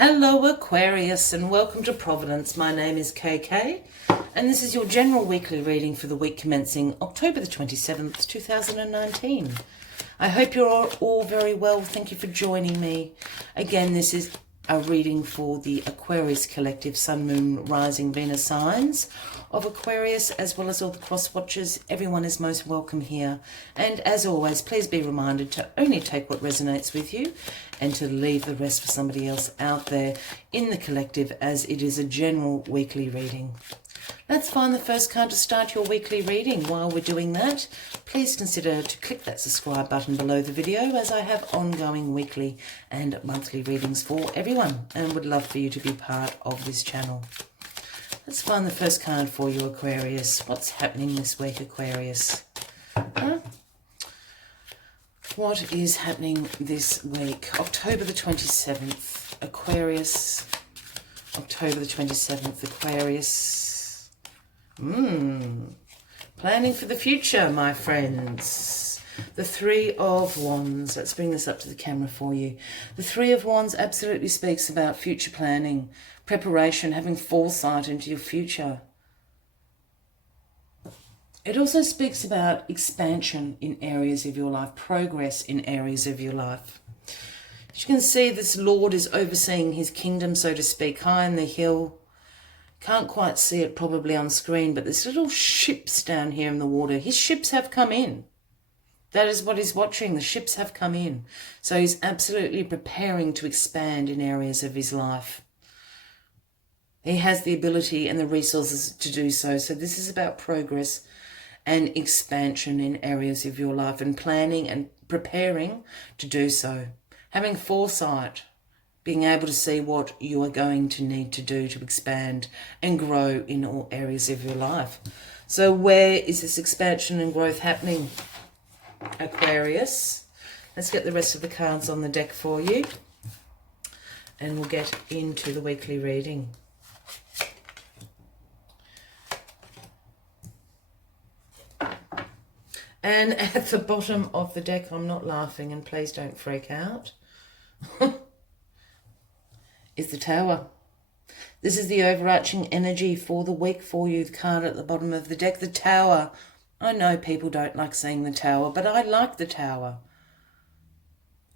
Hello Aquarius and welcome to Providence. My name is KK and this is your general weekly reading for the week commencing October the 27th, 2019. I hope you're all very well. Thank you for joining me. Again, this is a reading for the Aquarius collective Sun, Moon, Rising, Venus signs of Aquarius, as well as all the cross watchers. Everyone is most welcome here. And as always, please be reminded to only take what resonates with you and to leave the rest for somebody else out there in the collective, as it is a general weekly reading. Let's find the first card to start your weekly reading. While we're doing that, please consider to click that subscribe button below the video, as I have ongoing weekly and monthly readings for everyone and would love for you to be part of this channel. Let's find the first card for you, Aquarius. What's happening this week, Aquarius? What is happening this week? October the 27th, Aquarius. October the 27th, Aquarius. Planning for the future, my friends. The Three of Wands. Let's bring this up to the camera for you. The Three of Wands absolutely speaks about future planning, preparation, having foresight into your future. It also speaks about expansion in areas of your life, progress in areas of your life. As you can see, this Lord is overseeing his kingdom, so to speak, high on the hill. Can't quite see it probably on screen, but there's little ships down here in the water. His ships have come in. That is what he's watching. The ships have come in. So he's absolutely preparing to expand in areas of his life. He has the ability and the resources to do so. So this is about progress and expansion in areas of your life, and planning and preparing to do so. Having foresight, being able to see what you are going to need to do to expand and grow in all areas of your life. So where is this expansion and growth happening, Aquarius? Let's get the rest of the cards on the deck for you, and we'll get into the weekly reading. And at the bottom of the deck, I'm not laughing, and please don't freak out, is the Tower. This is the overarching energy for the week for you. The card at the bottom of the deck, the Tower. I know people don't like seeing the Tower, but I like the Tower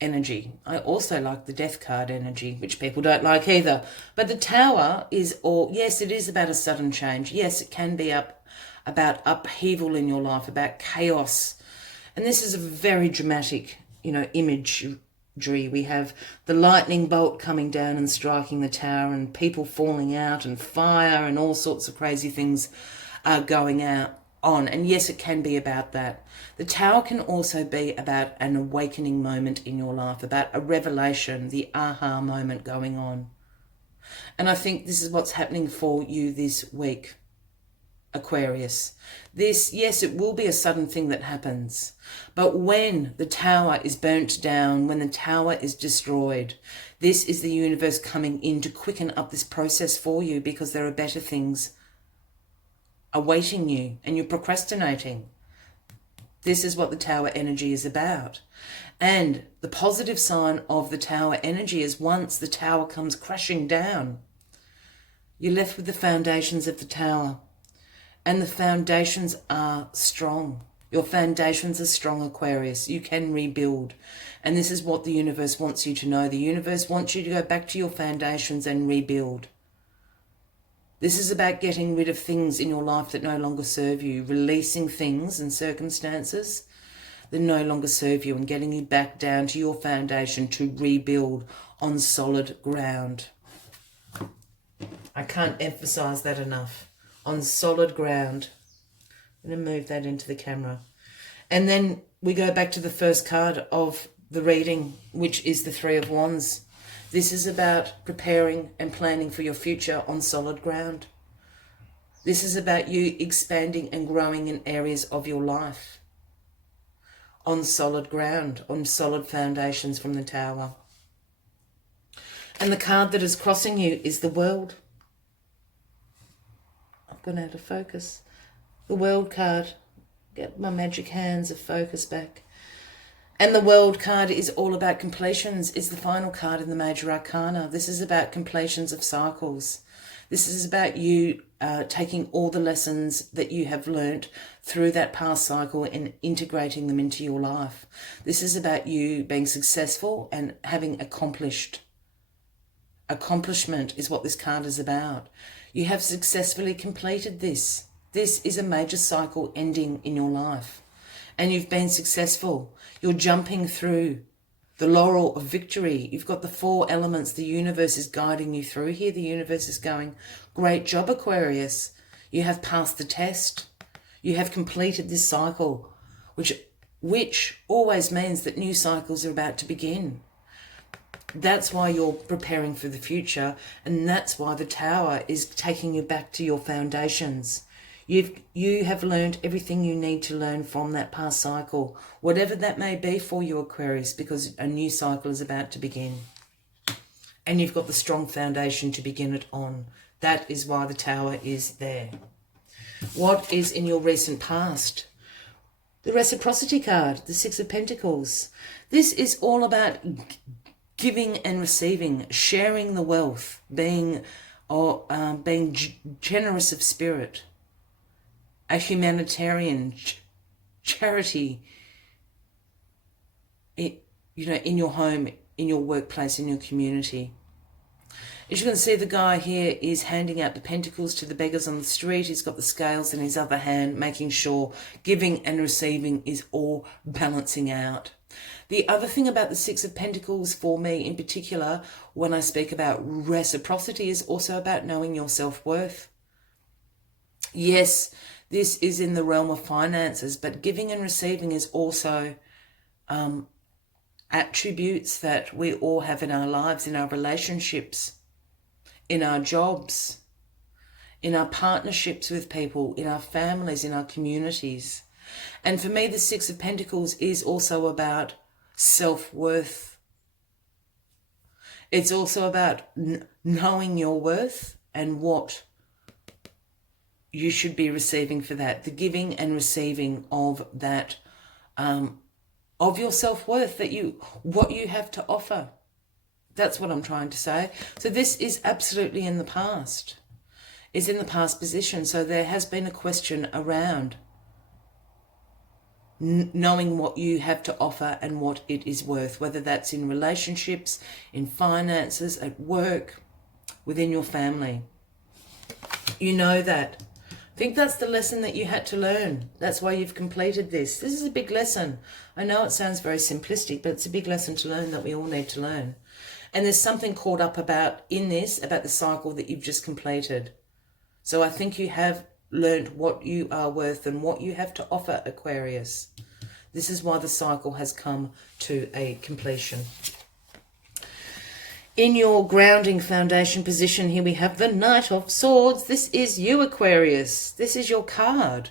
energy. I also like the Death card energy, which people don't like either. But the Tower is yes, it is about a sudden change. Yes, it can be about upheaval in your life, about chaos. And this is a very dramatic, imagery. We have the lightning bolt coming down and striking the tower, and people falling out, and fire, and all sorts of crazy things are going on. And yes, it can be about that. The Tower can also be about an awakening moment in your life, about a revelation, the aha moment going on. And I think this is what's happening for you this week, Aquarius. Yes, it will be a sudden thing that happens. But when the tower is burnt down, when the tower is destroyed, this is the universe coming in to quicken up this process for you, because there are better things awaiting you and you're procrastinating. This is what the Tower energy is about. And the positive sign of the Tower energy is once the tower comes crashing down, you're left with the foundations of the tower. And the foundations are strong. Your foundations are strong, Aquarius. You can rebuild. And this is what the universe wants you to know. The universe wants you to go back to your foundations and rebuild. This is about getting rid of things in your life that no longer serve you, releasing things and circumstances that no longer serve you, and getting you back down to your foundation to rebuild on solid ground. I can't emphasize that enough. On solid ground. I'm going to move that into the camera. And then we go back to the first card of the reading, which is the Three of Wands. This is about preparing and planning for your future on solid ground. This is about you expanding and growing in areas of your life on solid ground, on solid foundations from the Tower. And the card that is crossing you is the World. Gone out of focus. The World card. Get my magic hands of focus back. And the World card is all about completions. It's the final card in the Major Arcana. This is about completions of cycles. This is about you taking all the lessons that you have learnt through that past cycle and integrating them into your life. This is about you being successful and having accomplished. Accomplishment is what this card is about. You have successfully completed this. This is a major cycle ending in your life. And you've been successful. You're jumping through the laurel of victory. You've got the 4 elements. The universe is guiding you through here. The universe is going, great job, Aquarius. You have passed the test. You have completed this cycle, which always means that new cycles are about to begin. That's why you're preparing for the future, and that's why the Tower is taking you back to your foundations. You have learned everything you need to learn from that past cycle, whatever that may be for you, Aquarius, because a new cycle is about to begin. And you've got the strong foundation to begin it on. That is why the Tower is there. What is in your recent past? The Reciprocity card, the 6 of Pentacles. This is all about giving and receiving, sharing the wealth, being generous of spirit. A humanitarian charity, in your home, in your workplace, in your community. As you can see, the guy here is handing out the pentacles to the beggars on the street. He's got the scales in his other hand, making sure giving and receiving is all balancing out. The other thing about the 6 of Pentacles for me in particular, when I speak about reciprocity, is also about knowing your self-worth. Yes, this is in the realm of finances, but giving and receiving is also attributes that we all have in our lives, in our relationships, in our jobs, in our partnerships with people, in our families, in our communities. And for me, the 6 of Pentacles is also about self-worth. It's also about knowing your worth and what you should be receiving for that. The giving and receiving of that, of your self-worth, what you have to offer. That's what I'm trying to say. So this is absolutely in the past. It's in the past position. So there has been a question around knowing what you have to offer and what it is worth, whether that's in relationships, in finances, at work, within your family. You know that. I think that's the lesson that you had to learn. That's why you've completed this. This is a big lesson. I know it sounds very simplistic, but it's a big lesson to learn that we all need to learn. And there's something caught up about the cycle that you've just completed. So I think you have learned what you are worth and what you have to offer, Aquarius. This is why the cycle has come to a completion. In your grounding foundation position, here we have the Knight of Swords. This is you, Aquarius. This is your card.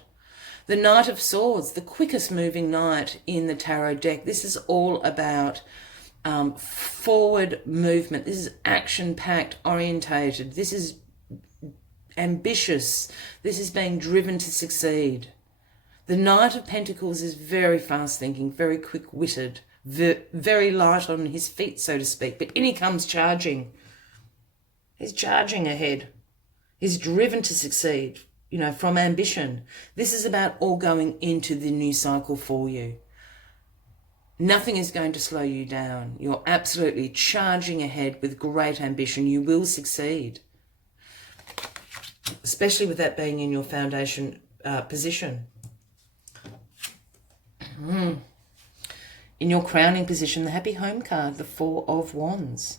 The Knight of Swords, the quickest moving knight in the tarot deck. This is all about forward movement. This is action-packed, orientated. This is ambitious. This is being driven to succeed. The Knight of Pentacles is very fast-thinking, very quick-witted, very light on his feet, so to speak. But in he comes charging. He's charging ahead. He's driven to succeed, from ambition. This is about all going into the new cycle for you. Nothing is going to slow you down. You're absolutely charging ahead with great ambition. You will succeed, especially with that being in your foundation position. In your crowning position, the Happy Home card, the 4 of Wands.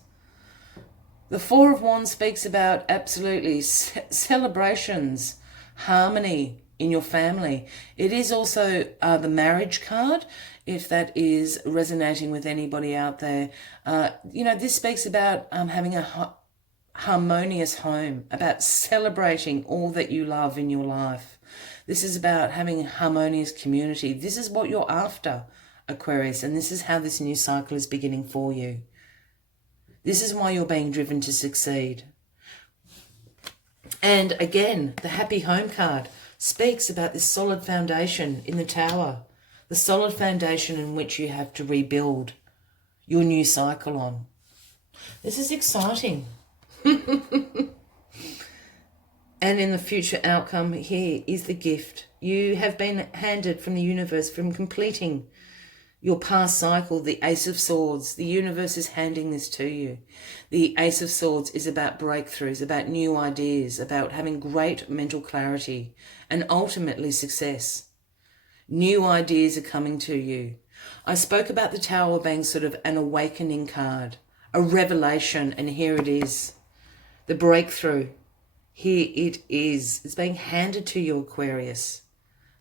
The 4 of Wands speaks about absolutely celebrations, harmony in your family. It is also the marriage card, if that is resonating with anybody out there. This speaks about having a harmonious home, about celebrating all that you love in your life. This is about having a harmonious community. This is what you're after, Aquarius, and this is how this new cycle is beginning for you. This is why you're being driven to succeed. And again, the Happy Home card speaks about this solid foundation in the Tower. the solid foundation in which you have to rebuild your new cycle on. This is exciting. And in the future outcome, here is the gift. You have been handed from the universe from completing your past cycle, the Ace of Swords. The universe is handing this to you. The Ace of Swords is about breakthroughs, about new ideas, about having great mental clarity and ultimately success. New ideas are coming to you. I spoke about the Tower being sort of an awakening card, a revelation, and here it is. The breakthrough. Here it is. It's being handed to you, Aquarius.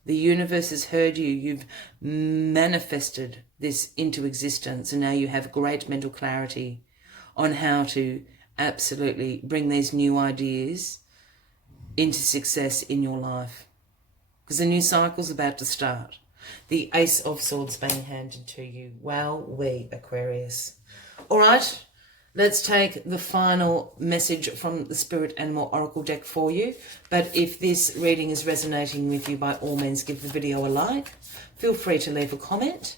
The universe has heard you. You've manifested this into existence, and now you have great mental clarity on how to absolutely bring these new ideas into success in your life. Because a new cycle's about to start. The Ace of Swords being handed to you. Wow-wee, Aquarius. All right. Let's take the final message from the Spirit Animal Oracle deck for you. But if this reading is resonating with you, by all means, give the video a like. Feel free to leave a comment.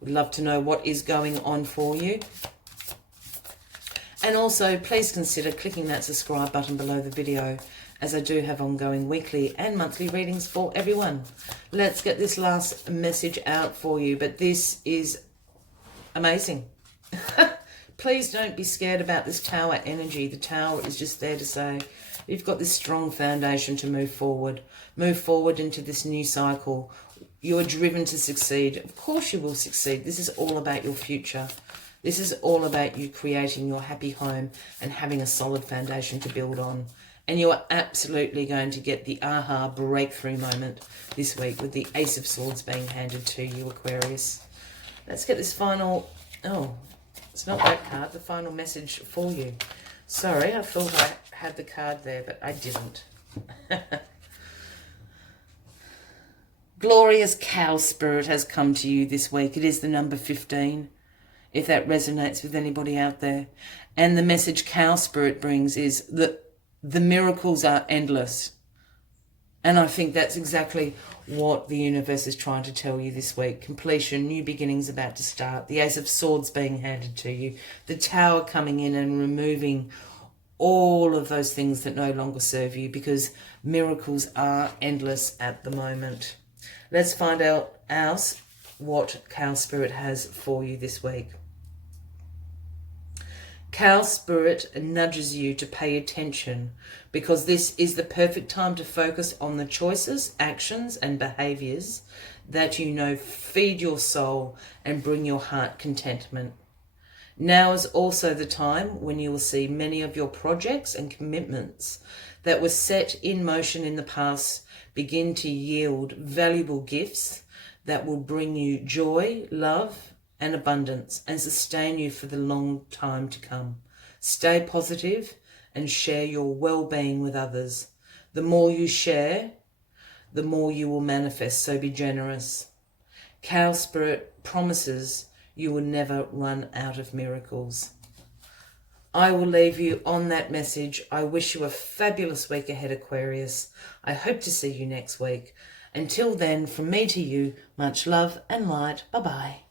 We'd love to know what is going on for you. And also, please consider clicking that subscribe button below the video, as I do have ongoing weekly and monthly readings for everyone. Let's get this last message out for you. But this is amazing. Please don't be scared about this Tower energy. The Tower is just there to say you've got this strong foundation to move forward. Move forward into this new cycle. You are driven to succeed. Of course you will succeed. This is all about your future. This is all about you creating your happy home and having a solid foundation to build on. And you are absolutely going to get the aha breakthrough moment this week with the Ace of Swords being handed to you, Aquarius. Let's get this final... Oh, it's not that card. The final message for you. Sorry, I thought I had the card there, but I didn't. Glorious Cow Spirit has come to you this week. It is the number 15, if that resonates with anybody out there. And the message Cow Spirit brings is that the miracles are endless. And I think that's exactly what the universe is trying to tell you this week. Completion, new beginnings about to start. The Ace of Swords being handed to you. The Tower coming in and removing all of those things that no longer serve you, because miracles are endless at the moment. Let's find out what Cow Spirit has for you this week. Cow Spirit nudges you to pay attention, because this is the perfect time to focus on the choices, actions and behaviours that you know feed your soul and bring your heart contentment. Now is also the time when you will see many of your projects and commitments that were set in motion in the past begin to yield valuable gifts that will bring you joy, love and abundance, and sustain you for the long time to come. Stay positive and share your well-being with others. The more you share, the more you will manifest, so be generous. Cow Spirit promises you will never run out of miracles. I will leave you on that message. I wish you a fabulous week ahead, Aquarius. I hope to see you next week. Until then, from me to you, much love and light. Bye-bye.